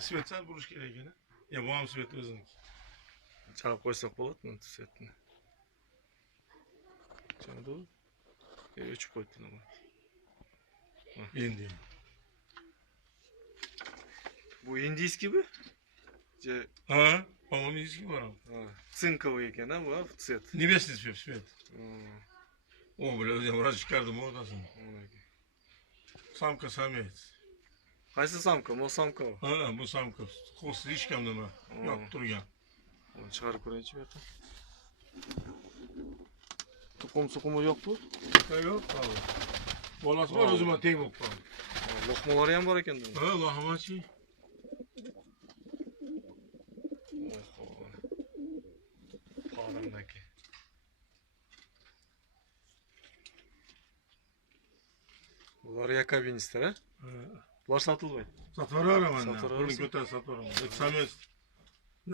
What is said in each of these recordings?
Svet sal buluş gerek yine. Ya bu ham svet o'ziniki. Chalib qo'ysak bo'ladimi svetni? Chaldi. O'chib qo'ydi nima? Endi. Bu indiyskiy-mi? Ha, по-моему, индийский var. Цинковый ekan ha bu цвет. Небесный свет. O böyle özüm biraz çıkardım ortasını. Samka samец. Qaysi samka? Bu samka. Ha, bu samka. Qo'sni hech kim nima yo'q turgan. Uni chiqarib ko'raychi bu yoqqa. Tuxum-suqumi yo'q bu? Yo'q, qoldi. Bolasi bor o'zimga teng bo'lib qoldi. Lo'qmalari ham bor ekan. Ha, lo'qmachi. Qonimdagi. Bular yakabinistlar, ha? Bular sotilmaydi. Sotaveraman men. Buni ko'tarib sotaveraman. Samец.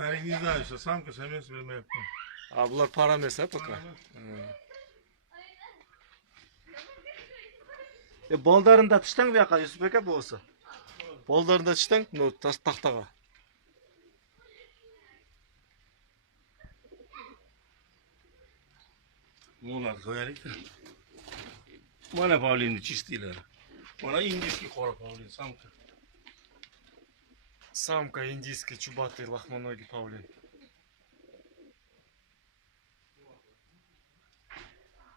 Naring не знаю, что самка, samец bilmayapman. A bular para emas, ha, poka. Boldarini tatishdan bu yoqqa Yusuf aka bo'lsa. Boldarini tatishdan, no, taxtaga. Mo'lat qo'yaylik. Mana pavlinni чистыйлari. Mana индийский qora pavlin, samka. Самка индийский чубатый лохмоногий павлин.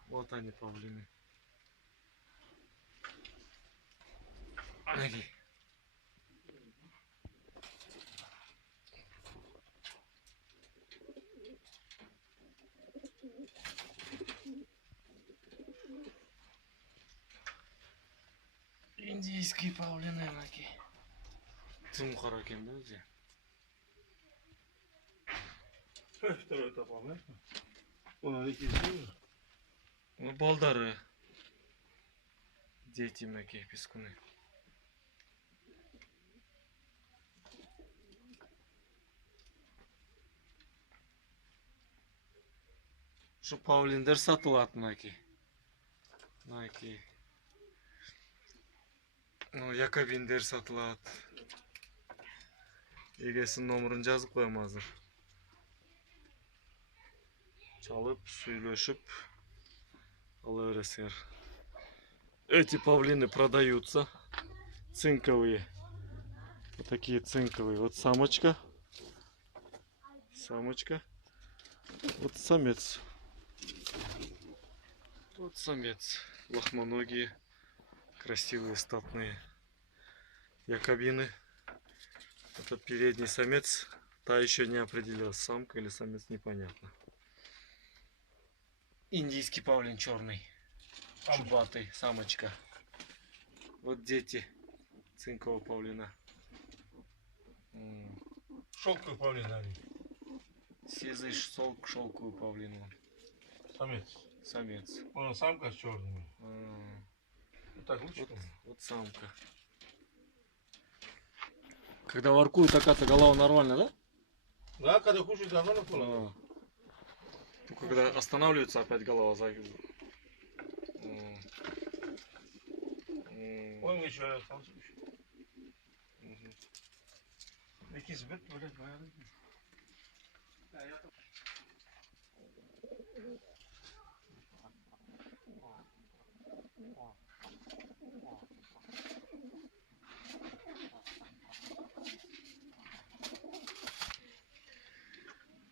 Вот они, павлины. Ноги. Индийский павлины ноги. Тым qora ekan-da o'zi. Второй топал, да? Он ikisi. Ну, болдары. Дети ноги пескуны. Şu pavlinler satıladi ноги. Ноги. Ну, yakabinler satıladi. Egesinin nomerini жазып koyam hazır. Çalıp, söyleşip alaverasizlar. Эти павлины продаются. Цинковые. Вот такие цинковые. Вот самочка. Самочка. Вот самец. Вот самец. Лохмоногие. Красивые, статные. Якобины. Этот передний самец. Та еще не определилась, самка или самец, непонятно. Индийский павлин черный. Чубатый, самочка. Вот дети цинкового павлина. Шелковый павлин, наверное. Сизый шелковый павлин. Самец. Самец. Он самка с черными. Вот так лучше? Вот самка. Когда воркует, оказывается, голова нормально, да? Да, когда кушает, нормально полно. Только когда останавливается, опять голова загибает. Он еще остался. Какие сбит, блядь,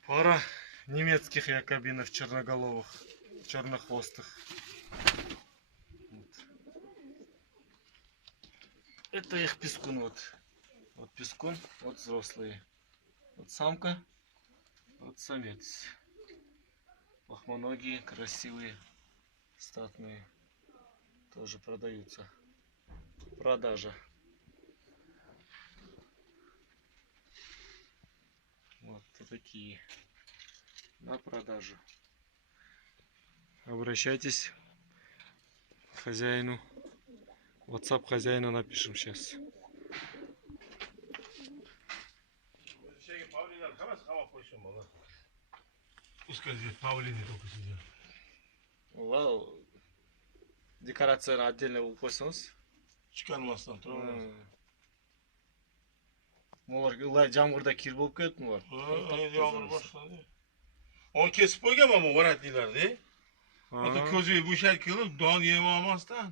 Пара немецких якобинов черноголовых, чернохвостых. Вот. Это их пескун вот. Вот пескун, вот взрослые. Вот самка, вот самец. Лохмоногие, красивые, статные. Тоже продаются. Продажа. Вот такие на продажу. Обращайтесь к хозяину. WhatsApp хозяина напишем сейчас. Пускай здесь павлины только сидят. Вау. Декорация отдельно упустилась. Çıkarmazsan, tamam. Ularga ular jamg'irda kir bo'lib ketdi ular. Yomg'ir boshladi. Onu kesib qo'yganman bu varatliklarni. Ota ko'ziga bo'shayib kelib, don yeb olmasdan.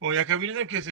O yakabini ham kesib